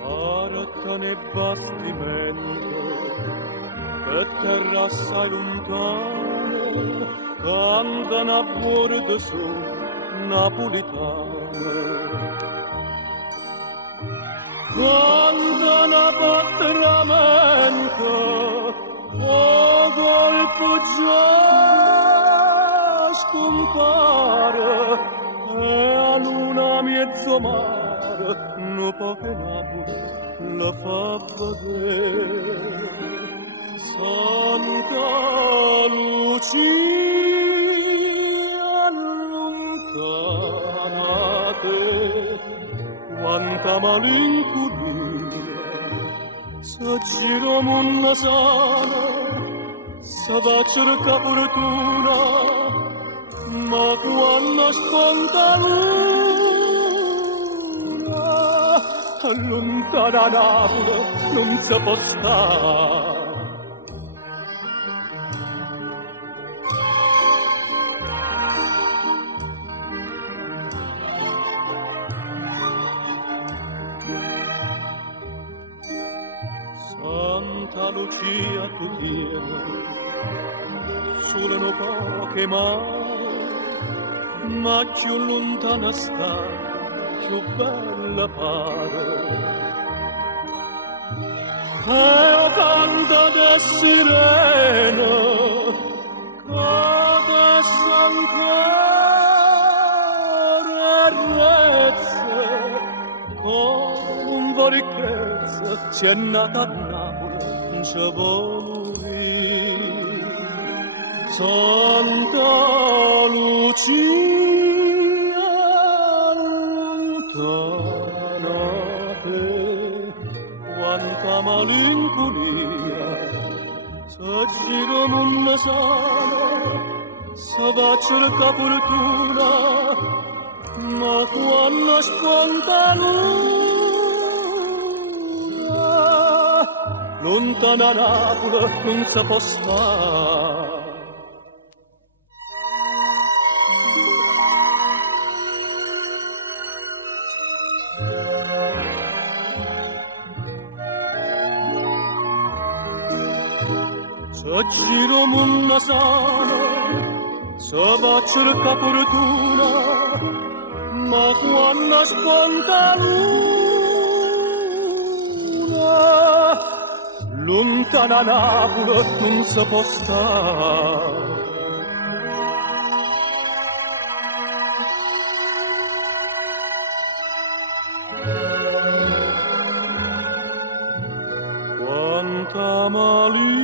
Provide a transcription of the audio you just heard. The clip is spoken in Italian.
Barca e bastimento e terra assai lontano cantano a bordo su napolitano. Cantano a batteramento o colpo già scompare e a luna mezzo mare no poche Napoli la fa vedere. Santa Lucia allontanate, quanta malinconia, se giro una sana, se va a cercare fortuna, ma quando sponta luna, lontana Napoli non si può stare. Santa Lucia tu tieni, solo no poche mani, ma più lontana sta, più bella pare. E canta de sirena, canta s'ancora rezza, con ricchezza si è nata a Napoli, non ci vuole morire. Santa Lucia allontanate, quanta malinconia, se giro una sana, se va a cercare fortuna, ma quando sponta luna, lontana Napoli non si può stare. Se giro una sana, se va a cercare fortuna, ma quando sponta luna, lontana Napoli non si può stare. Quanta malinconia,